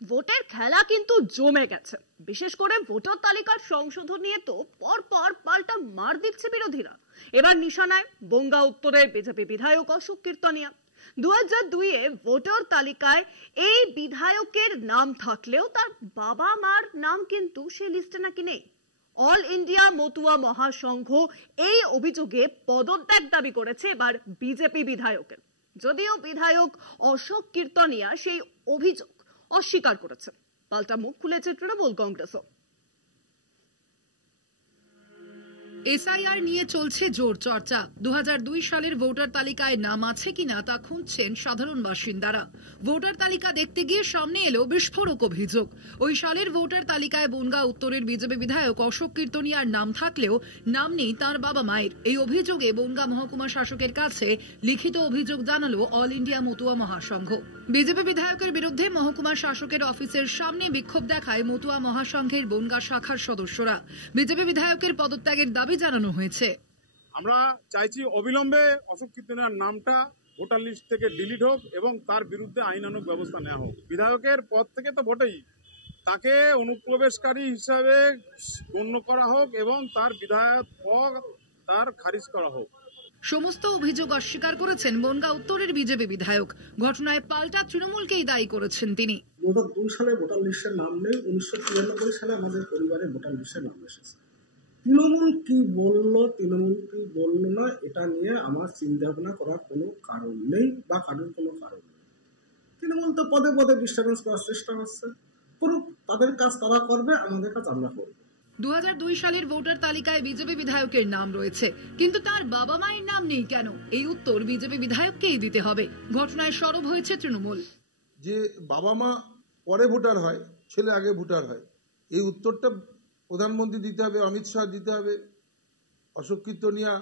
ভোটের খেলা কিন্তু জমে গেছে। বিশেষ করে ভোটার তালিকার সংশোধন নিয়ে তো পরপর পাল্টা মার দিচ্ছে বিরোধীরা। এবার নিশানায় বনগাঁ উত্তরের বিজেপি বিধায়ক অশোক কীর্তনিয়া। 2002-এ ভোটার তালিকায় এই বিধায়কের নাম থাকলেও তার বাবা মার নাম কিন্তু সে লিস্টে নাকি নেই। অল ইন্ডিয়া মতুয়া মহাসংঘ এই অভিযোগে পদত্যাগ দাবি করেছে এবার বিজেপি বিধায়কের। যদিও বিধায়ক অশোক কীর্তনিয়া সেই অভিযোগ অস্বীকার করেছে। পাল্টা মুখ খুলেছে তৃণমূল কংগ্রেসও। এসআইআর নিয়ে চলছে জোর চর্চা। 2002 সালের ভোটার তালিকায় নাম আছে কিনা তা খুঁজছেন সাধারণ বাসিন্দারা। ভোটার তালিকা দেখতে গিয়ে সামনে এলো বিস্ফোরক অভিযোগ। ওই সালের ভোটার তালিকায় বনগাঁ উত্তরের বিজেপি বিধায়ক অশোক কীর্তনিয়ার নাম থাকলেও নাম নেই তার বাবা মায়ের। এই অভিযোগে বনগাঁ মহকুমা শাসকের কাছে লিখিত অভিযোগ জানালো অল ইন্ডিয়া মতুয়া মহাসংঘ। বিজেপি বিধায়কের বিরুদ্ধে মহকুমা শাসকের অফিসের সামনে বিক্ষোভ দেখায় মতুয়া মহাসংঘের বনগাঁ শাখার সদস্যরা। বিজেপি বিধায়কের পদত্যাগের দাবি জানানো হয়েছে। আমরা চাইছি অবিলম্বে অশোক কীর্তনিয়ার নামটা ভোটার লিস্ট থেকে ডিলিট হোক এবং তার বিরুদ্ধে আইনানুগ ব্যবস্থা নেওয়া হোক। বিধায়কের পদ থেকে তো বটেই, তাকে অনুপ্রবেশকারী হিসাবে গণ্য করা হোক এবং তার বিধায়ক পদ তার খারিজ করা হোক। সমস্ত অভিযোগ অস্বীকার করেছেন বনগাঁ উত্তরের বিজেপি বিধায়ক। ঘটনায় পাল্টা তৃণমূলকেই দায়ী করেছেন তিনি। 2002 সালে ভোটার লিস্টের নাম নেই, 1993 সালে আমাদের পরিবারে ভোটার লিস্টের নাম এসেছে। তৃণমূল কি বললো, তৃণমূল কি বললো না, এটা নিয়ে আমার চিন্তা ভাবনা করার কোনো কারণ নেই বা কারোর কোনো কারণ নেই। তৃণমূল তো পদে পদে ডিস্টার্বেন্স করার চেষ্টা করছে, করুক, তাদের কাজ তারা করবে, আমাদের কাজ আমরা করবো। 2002 সালের ভোটার তালিকায় বিজেপি বিধায়কের নাম রয়েছে, কিন্তু তার বাবা মায়ের নাম নেই কেন? এই উত্তর বিজেপি বিধায়ককেই দিতে হবে। ঘটনায় সরব হয়েছে তৃণমূল। যে বাবা মা পরে ভোটার হয়, ছেলে আগে ভোটার হয়, এই উত্তরটা প্রধানমন্ত্রী দিতে হবে, অমিত শাহ দিতে হবে, অশোক কীর্তনিয়া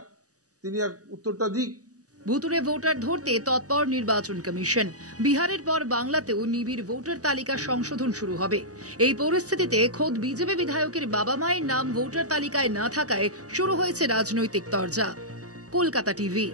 তিনি উত্তরটা দিক। ভুতুড়ে ভোটার ধরতে তৎপর নির্বাচন কমিশন। বিহারের পর বাংলাতেও নিবিড় ভোটার তালিকা সংশোধন শুরু হবে। এই পরিস্থিতিতে খোদ বিজেপি বিধায়কের বাবা মায়ের নাম ভোটার তালিকায় না থাকায় শুরু হয়েছে রাজনৈতিক তরজা। কলকাতা টিভি।